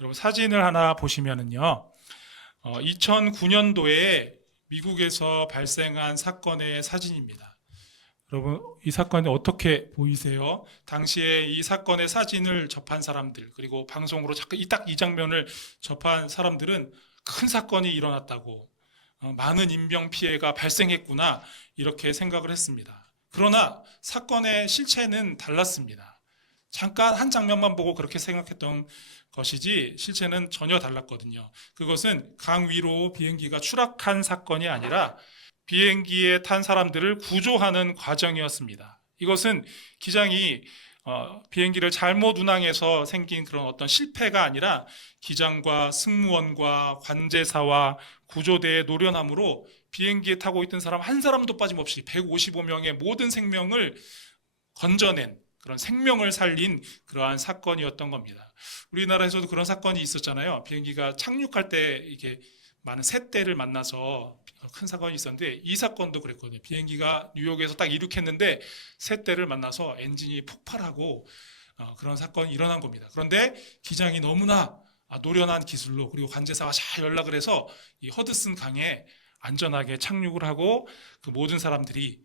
여러분 사진을 하나 보시면은요, 2009년도에 미국에서 발생한 사건의 사진입니다. 여러분 이 사건이 어떻게 보이세요? 당시에 이 사건의 사진을 접한 사람들, 그리고 방송으로 딱 이 장면을 접한 사람들은 큰 사건이 일어났다고, 많은 인명 피해가 발생했구나, 이렇게 생각을 했습니다. 그러나 사건의 실체는 달랐습니다. 잠깐 한 장면만 보고 그렇게 생각했던 것이지 실체는 전혀 달랐거든요. 그것은 강 위로 비행기가 추락한 사건이 아니라 비행기에 탄 사람들을 구조하는 과정이었습니다. 이것은 기장이 비행기를 잘못 운항해서 생긴 그런 어떤 실패가 아니라 기장과 승무원과 관제사와 구조대의 노련함으로 비행기에 타고 있던 사람 한 사람도 빠짐없이 155명의 모든 생명을 건져낸, 그런 생명을 살린 그러한 사건이었던 겁니다. 우리나라에서도 그런 사건이 있었잖아요. 비행기가 착륙할 때 이게 많은 새떼를 만나서 큰 사건이 있었는데, 이 사건도 그랬거든요. 비행기가 뉴욕에서 딱 이륙했는데 새떼를 만나서 엔진이 폭발하고 그런 사건이 일어난 겁니다. 그런데 기장이 너무나 노련한 기술로, 그리고 관제사가 잘 연락을 해서 이 허드슨 강에 안전하게 착륙을 하고 그 모든 사람들이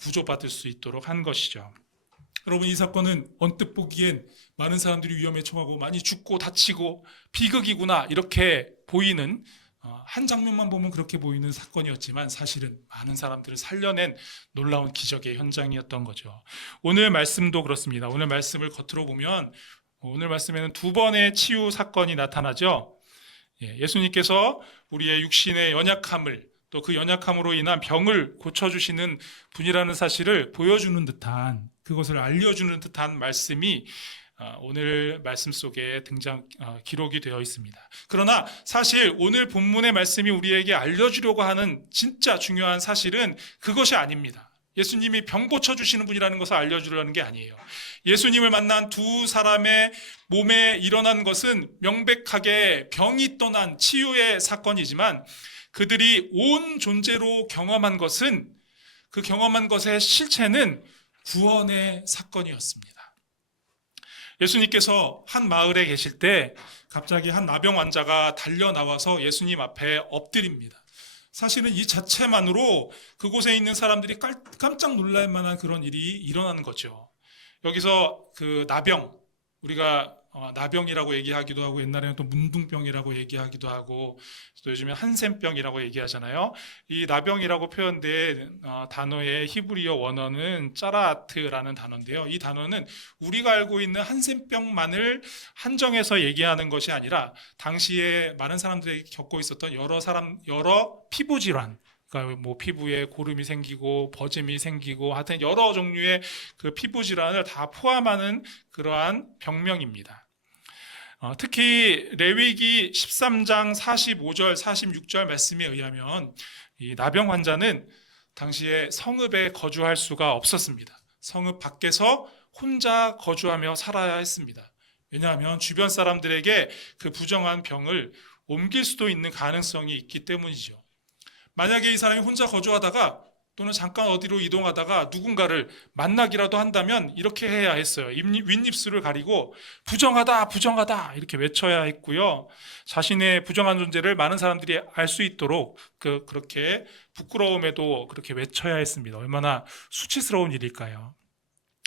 구조받을 수 있도록 한 것이죠. 여러분, 이 사건은 언뜻 보기엔 많은 사람들이 위험에 처하고 많이 죽고 다치고 비극이구나, 이렇게 보이는, 한 장면만 보면 그렇게 보이는 사건이었지만 사실은 많은 사람들을 살려낸 놀라운 기적의 현장이었던 거죠. 오늘 말씀도 그렇습니다. 오늘 말씀을 겉으로 보면 오늘 말씀에는 두 번의 치유 사건이 나타나죠. 예수님께서 우리의 육신의 연약함을, 또 그 연약함으로 인한 병을 고쳐주시는 분이라는 사실을 보여주는 듯한, 그것을 알려주는 듯한 말씀이 오늘 말씀 속에 기록이 되어 있습니다. 그러나 사실 오늘 본문의 말씀이 우리에게 알려주려고 하는 진짜 중요한 사실은 그것이 아닙니다. 예수님이 병 고쳐주시는 분이라는 것을 알려주려는 게 아니에요. 예수님을 만난 두 사람의 몸에 일어난 것은 명백하게 병이 떠난 치유의 사건이지만, 그들이 온 존재로 경험한 것은, 그 경험한 것의 실체는 구원의 사건이었습니다. 예수님께서 한 마을에 계실 때 갑자기 한 나병 환자가 달려 나와서 예수님 앞에 엎드립니다. 사실은 이 자체만으로 그곳에 있는 사람들이 깜짝 놀랄 만한 그런 일이 일어나는 거죠. 여기서 그 나병, 우리가 나병이라고 얘기하기도 하고, 옛날에는 또 문둥병이라고 얘기하기도 하고, 또 요즘에 한센병이라고 얘기하잖아요. 이 나병이라고 표현된 단어의 히브리어 원어는 짜라아트라는 단어인데요. 이 단어는 우리가 알고 있는 한센병만을 한정해서 얘기하는 것이 아니라 당시에 많은 사람들이 겪고 있었던 여러 피부 질환, 그러니까 뭐 피부에 고름이 생기고 버짐이 생기고 하여튼 여러 종류의 그 피부 질환을 다 포함하는 그러한 병명입니다. 특히 레위기 13장 45절 46절 말씀에 의하면 이 나병 환자는 당시에 성읍에 거주할 수가 없었습니다. 성읍 밖에서 혼자 거주하며 살아야 했습니다. 왜냐하면 주변 사람들에게 그 부정한 병을 옮길 수도 있는 가능성이 있기 때문이죠. 만약에 이 사람이 혼자 거주하다가 또는 잠깐 어디로 이동하다가 누군가를 만나기라도 한다면 이렇게 해야 했어요. 윗입술을 가리고 부정하다, 부정하다 이렇게 외쳐야 했고요. 자신의 부정한 존재를 많은 사람들이 알 수 있도록 그렇게 부끄러움에도 그렇게 외쳐야 했습니다. 얼마나 수치스러운 일일까요?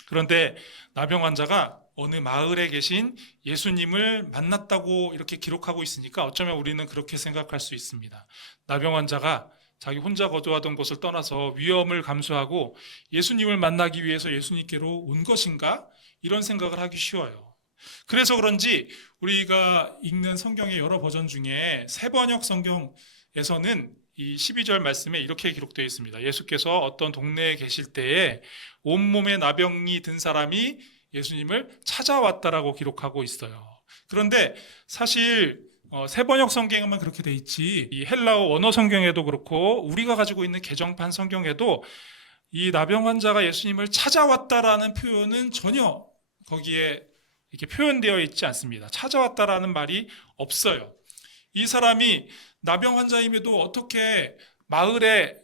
그런데 나병 환자가 어느 마을에 계신 예수님을 만났다고 이렇게 기록하고 있으니까 어쩌면 우리는 그렇게 생각할 수 있습니다. 나병 환자가 자기 혼자 거주하던 곳을 떠나서 위험을 감수하고 예수님을 만나기 위해서 예수님께로 온 것인가? 이런 생각을 하기 쉬워요. 그래서 그런지 우리가 읽는 성경의 여러 버전 중에 새번역 성경에서는 이 12절 말씀에 이렇게 기록되어 있습니다. 예수께서 어떤 동네에 계실 때에 온몸에 나병이 든 사람이 예수님을 찾아왔다라고 기록하고 있어요. 그런데 사실 새번역 성경에만 그렇게 돼 있지, 이 헬라어 원어 성경에도 그렇고 우리가 가지고 있는 개정판 성경에도 이 나병 환자가 예수님을 찾아왔다라는 표현은 전혀 거기에 이렇게 표현되어 있지 않습니다. 찾아왔다라는 말이 없어요. 이 사람이 나병 환자임에도 어떻게 마을에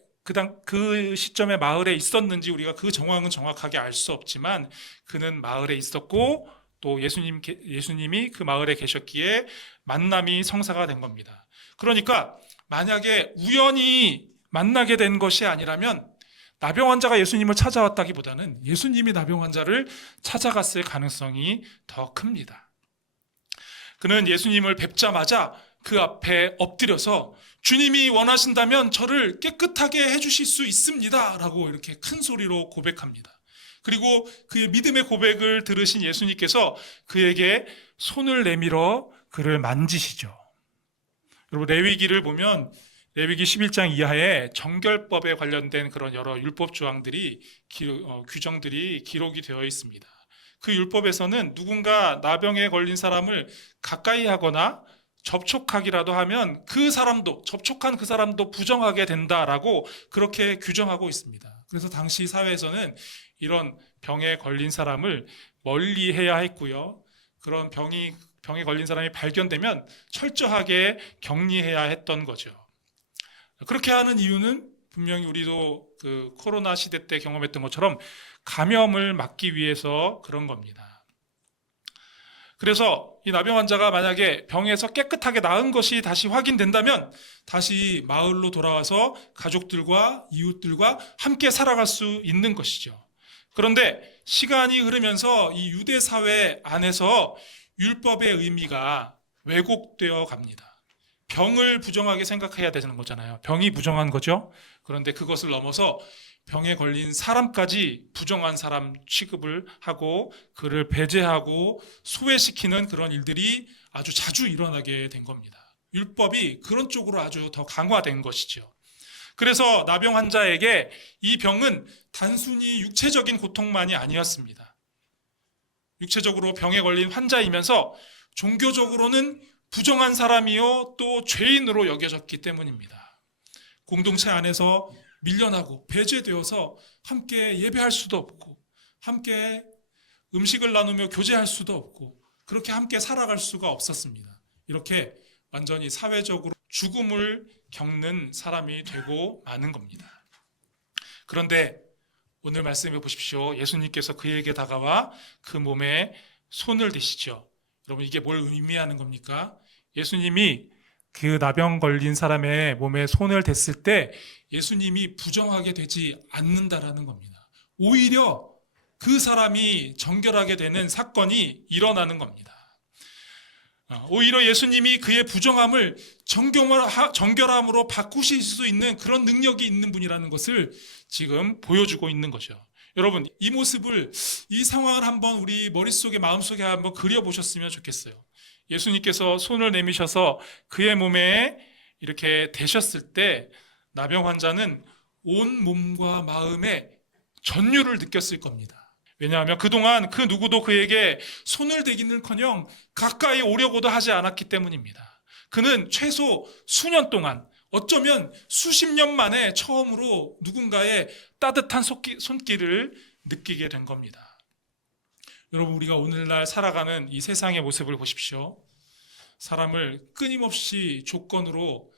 그 시점에 마을에 있었는지 우리가 그 정황은 정확하게 알 수 없지만 그는 마을에 있었고 또 예수님이 그 마을에 계셨기에 만남이 성사가 된 겁니다. 그러니까 만약에 우연히 만나게 된 것이 아니라면 나병 환자가 예수님을 찾아왔다기보다는 예수님이 나병 환자를 찾아갔을 가능성이 더 큽니다. 그는 예수님을 뵙자마자 그 앞에 엎드려서 주님이 원하신다면 저를 깨끗하게 해주실 수 있습니다 라고 이렇게 큰 소리로 고백합니다. 그리고 그의 믿음의 고백을 들으신 예수님께서 그에게 손을 내밀어 그를 만지시죠. 여러분, 레위기를 보면 레위기 11장 이하에 정결법에 관련된 그런 여러 율법 조항들이 규정들이 기록이 되어 있습니다. 그 율법에서는 누군가 나병에 걸린 사람을 가까이 하거나 접촉하기라도 하면 그 사람도, 접촉한 그 사람도 부정하게 된다라고 그렇게 규정하고 있습니다. 그래서 당시 사회에서는 이런 병에 걸린 사람을 멀리 해야 했고요. 그런 병에 걸린 사람이 발견되면 철저하게 격리해야 했던 거죠. 그렇게 하는 이유는 분명히 우리도 그 코로나 시대 때 경험했던 것처럼 감염을 막기 위해서 그런 겁니다. 그래서 이 나병 환자가 만약에 병에서 깨끗하게 나은 것이 다시 확인된다면 다시 마을로 돌아와서 가족들과 이웃들과 함께 살아갈 수 있는 것이죠. 그런데 시간이 흐르면서 이 유대 사회 안에서 율법의 의미가 왜곡되어 갑니다. 병을 부정하게 생각해야 되는 거잖아요. 병이 부정한 거죠. 그런데 그것을 넘어서 병에 걸린 사람까지 부정한 사람 취급을 하고 그를 배제하고 소외시키는 그런 일들이 아주 자주 일어나게 된 겁니다. 율법이 그런 쪽으로 아주 더 강화된 것이죠. 그래서 나병 환자에게 이 병은 단순히 육체적인 고통만이 아니었습니다. 육체적으로 병에 걸린 환자이면서 종교적으로는 부정한 사람이요 또 죄인으로 여겨졌기 때문입니다. 공동체 안에서 밀려나고 배제되어서 함께 예배할 수도 없고 함께 음식을 나누며 교제할 수도 없고 그렇게 함께 살아갈 수가 없었습니다. 이렇게 완전히 사회적으로 죽음을 겪는 사람이 되고 마는 겁니다. 그런데 오늘 말씀해 보십시오. 예수님께서 그에게 다가와 그 몸에 손을 대시죠. 여러분, 이게 뭘 의미하는 겁니까? 예수님이 그 나병 걸린 사람의 몸에 손을 댔을 때 예수님이 부정하게 되지 않는다라는 겁니다. 오히려 그 사람이 정결하게 되는 사건이 일어나는 겁니다. 오히려 예수님이 그의 부정함을 정결함으로 바꾸실 수 있는 그런 능력이 있는 분이라는 것을 지금 보여주고 있는 거죠. 여러분, 이 모습을, 이 상황을 한번 우리 머릿속에, 마음속에 한번 그려보셨으면 좋겠어요. 예수님께서 손을 내미셔서 그의 몸에 이렇게 대셨을 때 나병 환자는 온 몸과 마음에 전율을 느꼈을 겁니다. 왜냐하면 그동안 그 누구도 그에게 손을 대기는커녕 가까이 오려고도 하지 않았기 때문입니다. 그는 최소 수년 동안, 어쩌면 수십 년 만에 처음으로 누군가의 따뜻한 손길을 느끼게 된 겁니다. 여러분, 우리가 오늘날 살아가는 이 세상의 모습을 보십시오. 사람을 끊임없이 조건으로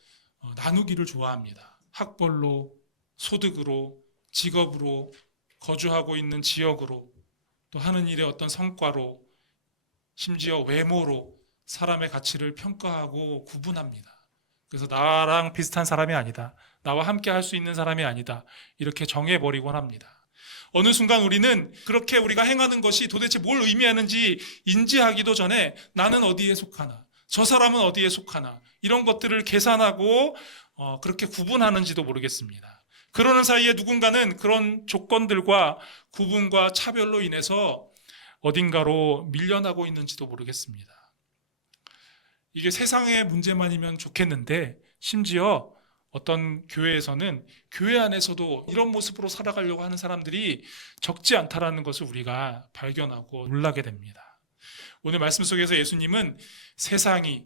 나누기를 좋아합니다. 학벌로, 소득으로, 직업으로, 거주하고 있는 지역으로, 또 하는 일의 어떤 성과로, 심지어 외모로 사람의 가치를 평가하고 구분합니다. 그래서 나랑 비슷한 사람이 아니다, 나와 함께 할 수 있는 사람이 아니다, 이렇게 정해버리곤 합니다. 어느 순간 우리는 그렇게 우리가 행하는 것이 도대체 뭘 의미하는지 인지하기도 전에 나는 어디에 속하나, 저 사람은 어디에 속하나, 이런 것들을 계산하고 그렇게 구분하는지도 모르겠습니다. 그러는 사이에 누군가는 그런 조건들과 구분과 차별로 인해서 어딘가로 밀려나고 있는지도 모르겠습니다. 이게 세상의 문제만이면 좋겠는데 심지어 어떤 교회에서는 교회 안에서도 이런 모습으로 살아가려고 하는 사람들이 적지 않다라는 것을 우리가 발견하고 놀라게 됩니다. 오늘 말씀 속에서 예수님은 세상이,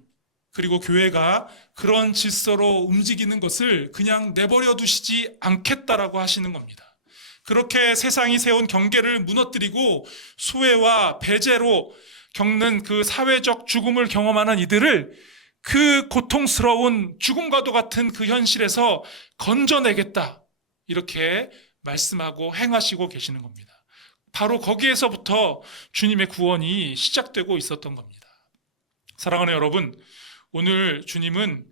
그리고 교회가 그런 질서로 움직이는 것을 그냥 내버려 두시지 않겠다라고 하시는 겁니다. 그렇게 세상이 세운 경계를 무너뜨리고 소외와 배제로 겪는 그 사회적 죽음을 경험하는 이들을 그 고통스러운 죽음과도 같은 그 현실에서 건져내겠다, 이렇게 말씀하고 행하시고 계시는 겁니다. 바로 거기에서부터 주님의 구원이 시작되고 있었던 겁니다. 사랑하는 여러분, 오늘 주님은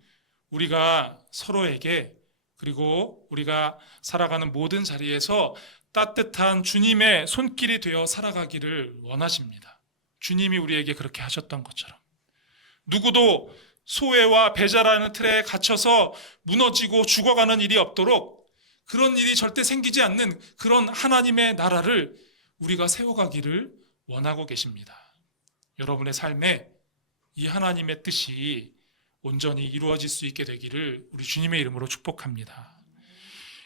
우리가 서로에게, 그리고 우리가 살아가는 모든 자리에서 따뜻한 주님의 손길이 되어 살아가기를 원하십니다. 주님이 우리에게 그렇게 하셨던 것처럼 누구도 소외와 배자라는 틀에 갇혀서 무너지고 죽어가는 일이 없도록, 그런 일이 절대 생기지 않는 그런 하나님의 나라를 우리가 세워가기를 원하고 계십니다. 여러분의 삶에 이 하나님의 뜻이 온전히 이루어질 수 있게 되기를 우리 주님의 이름으로 축복합니다.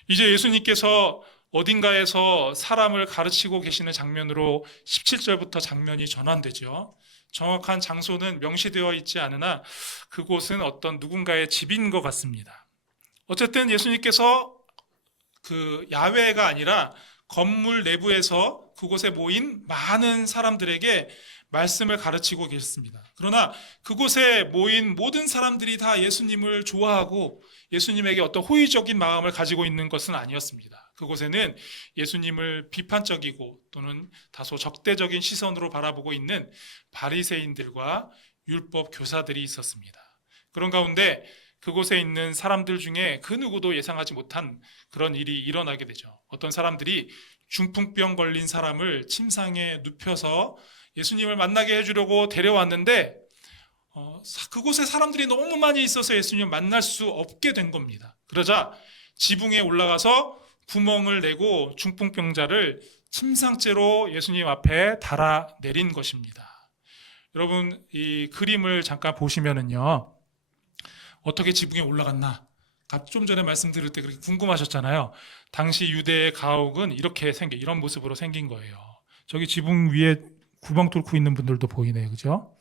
이제 예수님께서 어딘가에서 사람을 가르치고 계시는 장면으로 17절부터 장면이 전환되죠. 정확한 장소는 명시되어 있지 않으나 그곳은 어떤 누군가의 집인 것 같습니다. 어쨌든 예수님께서 그 야외가 아니라 건물 내부에서 그곳에 모인 많은 사람들에게 말씀을 가르치고 계셨습니다. 그러나 그곳에 모인 모든 사람들이 다 예수님을 좋아하고 예수님에게 어떤 호의적인 마음을 가지고 있는 것은 아니었습니다. 그곳에는 예수님을 비판적이고 또는 다소 적대적인 시선으로 바라보고 있는 바리새인들과 율법 교사들이 있었습니다. 그런 가운데 그곳에 있는 사람들 중에 그 누구도 예상하지 못한 그런 일이 일어나게 되죠. 어떤 사람들이 중풍병 걸린 사람을 침상에 눕혀서 예수님을 만나게 해주려고 데려왔는데 그곳에 사람들이 너무 많이 있어서 예수님을 만날 수 없게 된 겁니다. 그러자 지붕에 올라가서 구멍을 내고 중풍병자를 침상째로 예수님 앞에 달아 내린 것입니다. 여러분, 이 그림을 잠깐 보시면은요, 어떻게 지붕에 올라갔나? 좀 전에 말씀드릴 때 그렇게 궁금하셨잖아요. 당시 유대의 가옥은 이런 모습으로 생긴 거예요. 저기 지붕 위에 구멍 뚫고 있는 분들도 보이네요. 그죠?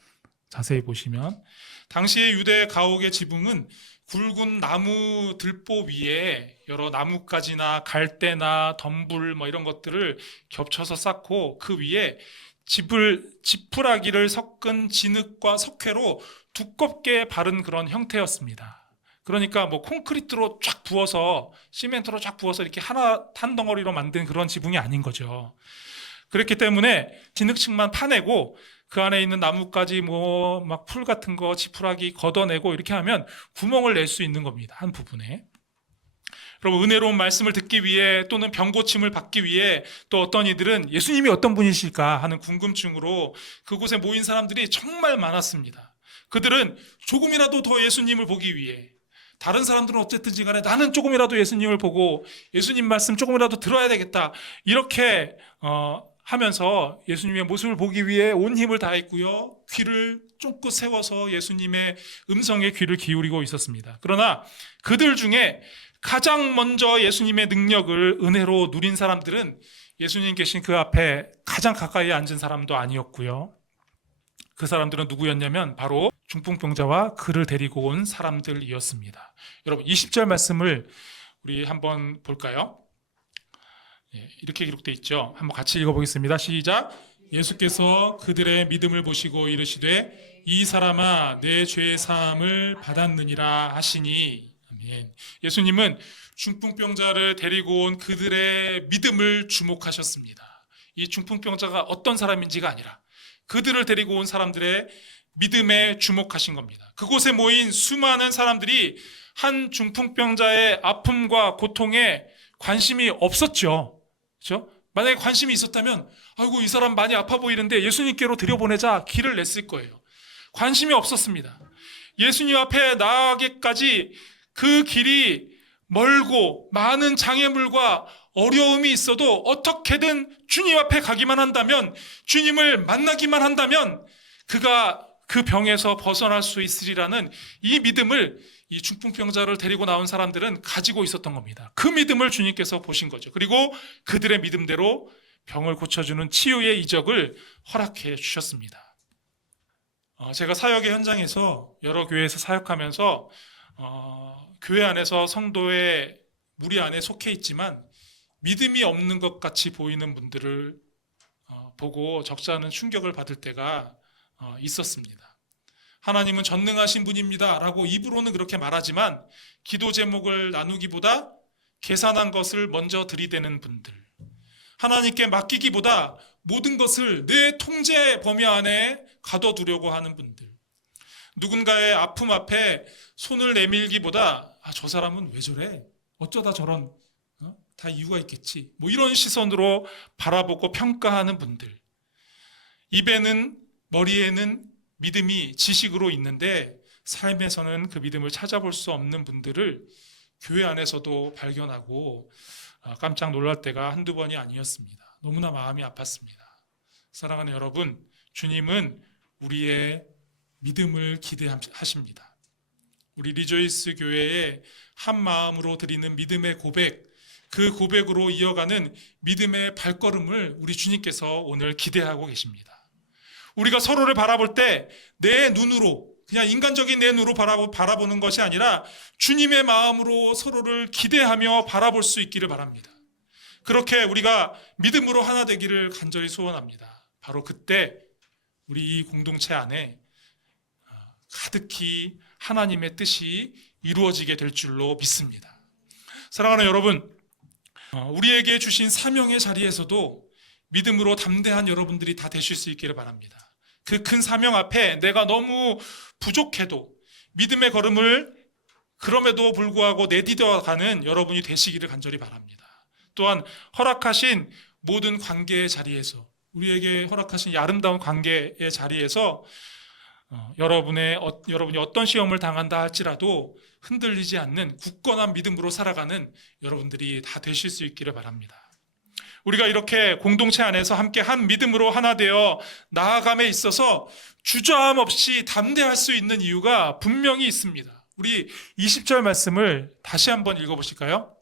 자세히 보시면 당시의 유대 가옥의 지붕은 굵은 나무 들보 위에 여러 나뭇가지나 갈대나 덤불 이런 것들을 겹쳐서 쌓고 그 위에 지푸라기를 섞은 진흙과 석회로 두껍게 바른 그런 형태였습니다. 그러니까 콘크리트로 쫙 부어서, 시멘트로 쫙 부어서 이렇게 한 덩어리로 만든 그런 지붕이 아닌 거죠. 그렇기 때문에 진흙층만 파내고 그 안에 있는 나뭇가지 풀 같은 거 지푸라기 걷어내고 이렇게 하면 구멍을 낼 수 있는 겁니다. 한 부분에. 여러분, 은혜로운 말씀을 듣기 위해 또는 병고침을 받기 위해 또 어떤 이들은 예수님이 어떤 분이실까 하는 궁금증으로 그곳에 모인 사람들이 정말 많았습니다. 그들은 조금이라도 더 예수님을 보기 위해, 다른 사람들은 어쨌든지 간에 나는 조금이라도 예수님을 보고 예수님 말씀 조금이라도 들어야 되겠다, 이렇게 하면서 예수님의 모습을 보기 위해 온 힘을 다했고요, 귀를 쫑긋 세워서 예수님의 음성에 귀를 기울이고 있었습니다. 그러나 그들 중에 가장 먼저 예수님의 능력을 은혜로 누린 사람들은 예수님 계신 그 앞에 가장 가까이 앉은 사람도 아니었고요, 그 사람들은 누구였냐면 바로 중풍병자와 그를 데리고 온 사람들이었습니다. 여러분, 20절 말씀을 우리 한번 볼까요? 이렇게 기록되어 있죠. 한번 같이 읽어보겠습니다. 시작. 예수께서 그들의 믿음을 보시고 이르시되 이 사람아 내 죄의 사함을 받았느니라 하시니. 아멘. 예수님은 중풍병자를 데리고 온 그들의 믿음을 주목하셨습니다. 이 중풍병자가 어떤 사람인지가 아니라 그들을 데리고 온 사람들의 믿음에 주목하신 겁니다. 그곳에 모인 수많은 사람들이 한 중풍병자의 아픔과 고통에 관심이 없었죠. 그렇죠? 만약에 관심이 있었다면 아이고 이 사람 많이 아파 보이는데 예수님께로 들여보내자 길을 냈을 거예요. 관심이 없었습니다. 예수님 앞에 나아가기까지 그 길이 멀고 많은 장애물과 어려움이 있어도 어떻게든 주님 앞에 가기만 한다면, 주님을 만나기만 한다면 그가 그 병에서 벗어날 수 있으리라는 이 믿음을 이 중풍병자를 데리고 나온 사람들은 가지고 있었던 겁니다. 그 믿음을 주님께서 보신 거죠. 그리고 그들의 믿음대로 병을 고쳐주는 치유의 이적을 허락해 주셨습니다. 제가 사역의 현장에서 여러 교회에서 사역하면서 교회 안에서 성도의 무리 안에 속해 있지만 믿음이 없는 것 같이 보이는 분들을 보고 적잖은 충격을 받을 때가 있었습니다. 하나님은 전능하신 분입니다 라고 입으로는 그렇게 말하지만 기도 제목을 나누기보다 계산한 것을 먼저 들이대는 분들, 하나님께 맡기기보다 모든 것을 내 통제 범위 안에 가둬두려고 하는 분들, 누군가의 아픔 앞에 손을 내밀기보다 저 사람은 왜 저래? 어쩌다 저런, 다 이유가 있겠지. 뭐 이런 시선으로 바라보고 평가하는 분들, 입에는, 머리에는 믿음이 지식으로 있는데 삶에서는 그 믿음을 찾아볼 수 없는 분들을 교회 안에서도 발견하고 깜짝 놀랄 때가 한두 번이 아니었습니다. 너무나 마음이 아팠습니다. 사랑하는 여러분, 주님은 우리의 믿음을 기대하십니다. 우리 리조이스 교회에 한 마음으로 드리는 믿음의 고백, 그 고백으로 이어가는 믿음의 발걸음을 우리 주님께서 오늘 기대하고 계십니다. 우리가 서로를 바라볼 때 내 눈으로, 그냥 인간적인 내 눈으로 바라보는 것이 아니라 주님의 마음으로 서로를 기대하며 바라볼 수 있기를 바랍니다. 그렇게 우리가 믿음으로 하나 되기를 간절히 소원합니다. 바로 그때 우리 이 공동체 안에 가득히 하나님의 뜻이 이루어지게 될 줄로 믿습니다. 사랑하는 여러분, 우리에게 주신 사명의 자리에서도 믿음으로 담대한 여러분들이 다 되실 수 있기를 바랍니다. 그 큰 사명 앞에 내가 너무 부족해도 믿음의 걸음을 그럼에도 불구하고 내디뎌가는 여러분이 되시기를 간절히 바랍니다. 또한 허락하신 모든 관계의 자리에서, 우리에게 허락하신 이 아름다운 관계의 자리에서 여러분이 어떤 시험을 당한다 할지라도 흔들리지 않는 굳건한 믿음으로 살아가는 여러분들이 다 되실 수 있기를 바랍니다. 우리가 이렇게 공동체 안에서 함께 한 믿음으로 하나 되어 나아감에 있어서 주저함 없이 담대할 수 있는 이유가 분명히 있습니다. 우리 20절 말씀을 다시 한번 읽어보실까요?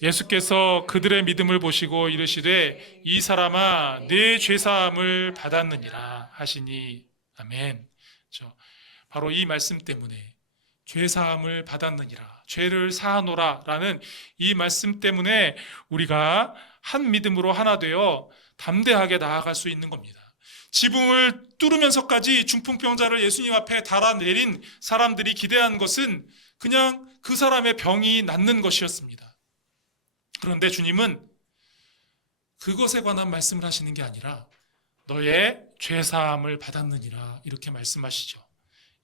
예수께서 그들의 믿음을 보시고 이르시되 이 사람아 네 죄사함을 받았느니라 하시니. 아멘. 바로 이 말씀 때문에 죄사함을 받았느니라, 죄를 사하노라 라는 이 말씀 때문에 우리가 한 믿음으로 하나 되어 담대하게 나아갈 수 있는 겁니다. 지붕을 뚫으면서까지 중풍병자를 예수님 앞에 달아내린 사람들이 기대한 것은 그냥 그 사람의 병이 낫는 것이었습니다. 그런데 주님은 그것에 관한 말씀을 하시는 게 아니라 너의 죄사함을 받았느니라 이렇게 말씀하시죠.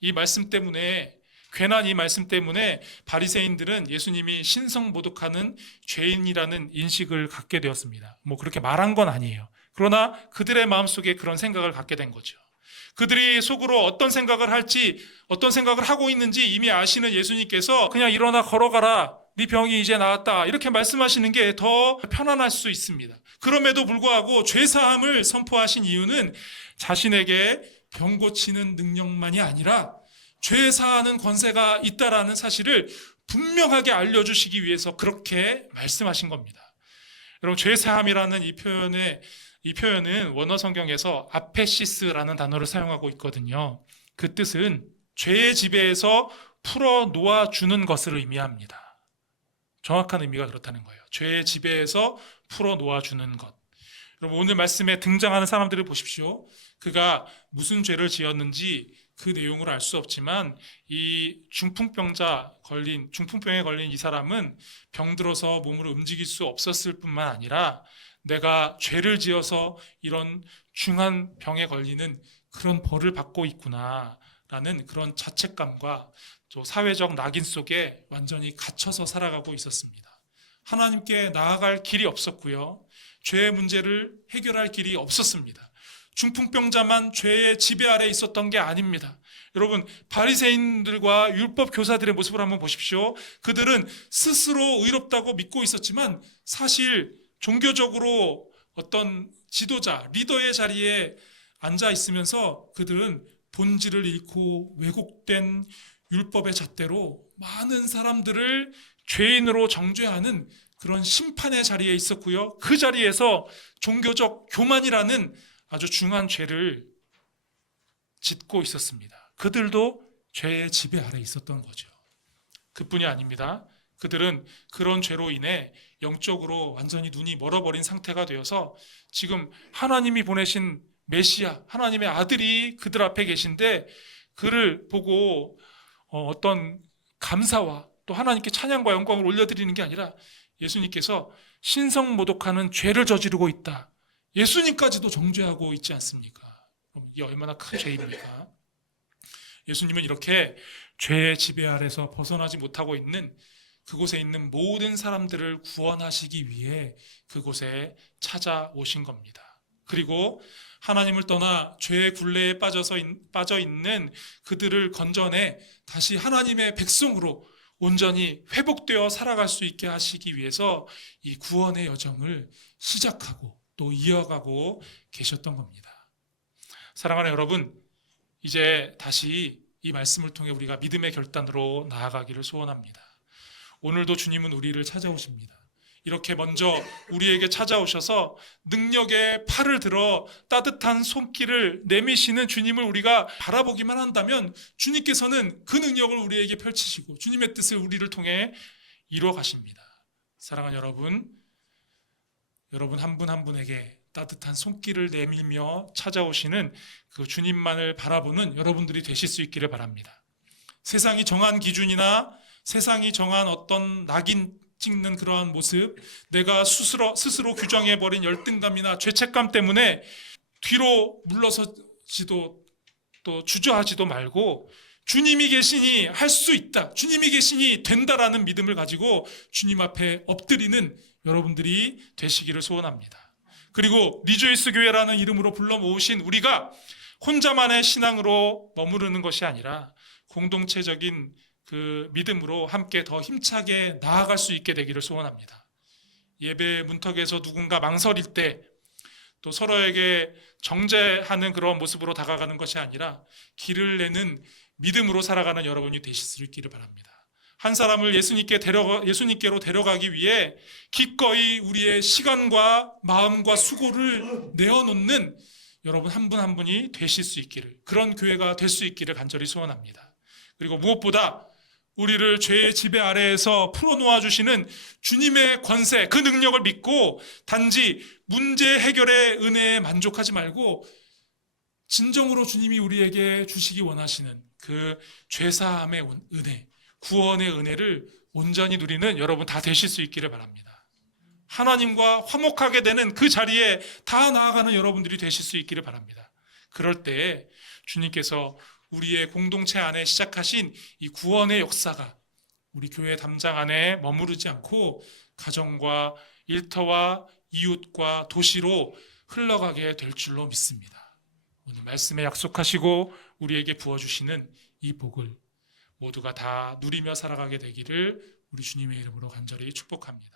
이 말씀 때문에, 괜한 이 말씀 때문에 바리새인들은 예수님이 신성모독하는 죄인이라는 인식을 갖게 되었습니다. 뭐 그렇게 말한 건 아니에요. 그러나 그들의 마음속에 그런 생각을 갖게 된 거죠. 그들이 속으로 어떤 생각을 할지, 어떤 생각을 하고 있는지 이미 아시는 예수님께서 그냥 일어나 걸어가라, 네 병이 이제 나았다 이렇게 말씀하시는 게 더 편안할 수 있습니다. 그럼에도 불구하고 죄사함을 선포하신 이유는 자신에게 병 고치는 능력만이 아니라 죄 사하는 권세가 있다라는 사실을 분명하게 알려주시기 위해서 그렇게 말씀하신 겁니다. 여러분, 죄 사함이라는 이 표현은 원어 성경에서 아페시스라는 단어를 사용하고 있거든요. 그 뜻은 죄의 지배에서 풀어 놓아주는 것을 의미합니다. 정확한 의미가 그렇다는 거예요. 죄의 지배에서 풀어 놓아주는 것. 여러분, 오늘 말씀에 등장하는 사람들을 보십시오. 그가 무슨 죄를 지었는지 그 내용을 알 수 없지만 이 중풍병에 걸린 이 사람은 병들어서 몸으로 움직일 수 없었을 뿐만 아니라 내가 죄를 지어서 이런 중한 병에 걸리는 그런 벌을 받고 있구나라는 그런 자책감과 또 사회적 낙인 속에 완전히 갇혀서 살아가고 있었습니다. 하나님께 나아갈 길이 없었고요. 죄의 문제를 해결할 길이 없었습니다. 중풍병자만 죄의 지배 아래 있었던 게 아닙니다. 여러분, 바리새인들과 율법 교사들의 모습을 한번 보십시오. 그들은 스스로 의롭다고 믿고 있었지만 사실 종교적으로 어떤 지도자, 리더의 자리에 앉아 있으면서 그들은 본질을 잃고 왜곡된 율법의 잣대로 많은 사람들을 죄인으로 정죄하는 그런 심판의 자리에 있었고요. 그 자리에서 종교적 교만이라는 아주 중한 죄를 짓고 있었습니다. 그들도 죄의 지배 아래 있었던 거죠. 그뿐이 아닙니다. 그들은 그런 죄로 인해 영적으로 완전히 눈이 멀어버린 상태가 되어서 지금 하나님이 보내신 메시아, 하나님의 아들이 그들 앞에 계신데 그를 보고 어떤 감사와 또 하나님께 찬양과 영광을 올려드리는 게 아니라 예수님께서 신성모독하는 죄를 저지르고 있다. 예수님까지도 정죄하고 있지 않습니까? 이게 얼마나 큰 죄입니까? 예수님은 이렇게 죄의 지배 아래서 벗어나지 못하고 있는 그곳에 있는 모든 사람들을 구원하시기 위해 그곳에 찾아오신 겁니다. 그리고 하나님을 떠나 죄의 굴레에 빠져 있는 그들을 건져내 다시 하나님의 백성으로 온전히 회복되어 살아갈 수 있게 하시기 위해서 이 구원의 여정을 시작하고 또 이어가고 계셨던 겁니다. 사랑하는 여러분, 이제 다시 이 말씀을 통해 우리가 믿음의 결단으로 나아가기를 소원합니다. 오늘도 주님은 우리를 찾아오십니다. 이렇게 먼저 우리에게 찾아오셔서 능력의 팔을 들어 따뜻한 손길을 내미시는 주님을 우리가 바라보기만 한다면 주님께서는 그 능력을 우리에게 펼치시고 주님의 뜻을 우리를 통해 이루어 가십니다. 사랑하는 여러분 한 분 한 분에게 따뜻한 손길을 내밀며 찾아오시는 그 주님만을 바라보는 여러분들이 되실 수 있기를 바랍니다. 세상이 정한 기준이나 세상이 정한 어떤 낙인 찍는 그러한 모습, 내가 스스로 규정해버린 열등감이나 죄책감 때문에 뒤로 물러서지도 또 주저하지도 말고 주님이 계시니 할 수 있다, 주님이 계시니 된다라는 믿음을 가지고 주님 앞에 엎드리는 여러분들이 되시기를 소원합니다. 그리고 리조이스 교회라는 이름으로 불러 모으신 우리가 혼자만의 신앙으로 머무르는 것이 아니라 공동체적인 그 믿음으로 함께 더 힘차게 나아갈 수 있게 되기를 소원합니다. 예배 문턱에서 누군가 망설일 때 또 서로에게 정죄하는 그런 모습으로 다가가는 것이 아니라 길을 내는 믿음으로 살아가는 여러분이 되실 수 있기를 바랍니다. 한 사람을 예수님께로 데려가기 위해 기꺼이 우리의 시간과 마음과 수고를 내어놓는 여러분 한 분 한 분이 되실 수 있기를, 그런 교회가 될 수 있기를 간절히 소원합니다. 그리고 무엇보다 우리를 죄의 지배 아래에서 풀어놓아 주시는 주님의 권세, 그 능력을 믿고 단지 문제 해결의 은혜에 만족하지 말고 진정으로 주님이 우리에게 주시기 원하시는 그 죄사함의 은혜, 구원의 은혜를 온전히 누리는 여러분 다 되실 수 있기를 바랍니다. 하나님과 화목하게 되는 그 자리에 다 나아가는 여러분들이 되실 수 있기를 바랍니다. 그럴 때에 주님께서 우리의 공동체 안에 시작하신 이 구원의 역사가 우리 교회 담장 안에 머무르지 않고 가정과 일터와 이웃과 도시로 흘러가게 될 줄로 믿습니다. 오늘 말씀에 약속하시고 우리에게 부어주시는 이 복을 모두가 다 누리며 살아가게 되기를 우리 주님의 이름으로 간절히 축복합니다.